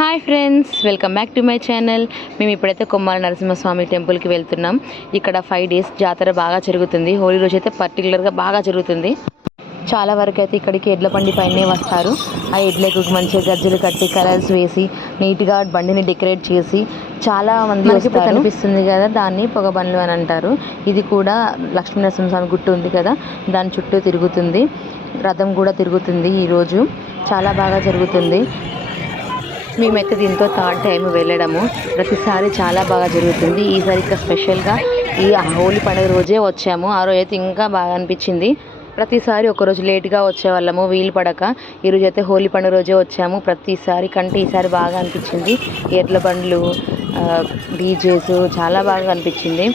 Hi friends, welcome back to my channel. మేము ఇప్పుడైతే కొమ్మాల నరసింహస్వామి టెంపుల్కి వెళ్తున్నాం. ఇక్కడ 5 డేస్ జాతర బాగా జరుగుతుంది. హోలీ రోజు అయితే పర్టికులర్గా బాగా జరుగుతుంది. చాలా వరకు అయితే ఇక్కడికి ఎడ్ల బండి పైనే వస్తారు. ఆ ఎడ్లకు మంచిగా గజ్జలు కట్టి కలర్స్ వేసి నీట్గా బండిని డెకరేట్ చేసి చాలా మంది ఇప్పుడు కనిపిస్తుంది కదా, దాన్ని పొగ బండ్లు అని అంటారు. ఇది కూడా లక్ష్మీ నరసింహస్వామి గుట్టు ఉంది కదా, దాని చుట్టూ తిరుగుతుంది. రథం కూడా తిరుగుతుంది. ఈరోజు చాలా బాగా జరుగుతుంది. మేమైతే దీంతో థర్డ్ టైం వెళ్ళడము. ప్రతిసారి చాలా బాగా జరుగుతుంది. ఈసారి ఇక్కడ స్పెషల్గా ఈ హోలీ పండుగ రోజే వచ్చాము. ఆ రోజు అయితే ఇంకా బాగా అనిపించింది. ప్రతిసారి ఒకరోజు లేట్గా వచ్చేవాళ్ళము వీలు పడక. ఈరోజు అయితే హోలీ పండుగ రోజే వచ్చాము. ప్రతిసారి కంటే ఈసారి బాగా అనిపించింది. ఎడ్ల బండ్లు, డీజేస్ చాలా బాగా అనిపించింది.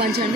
మంచిగా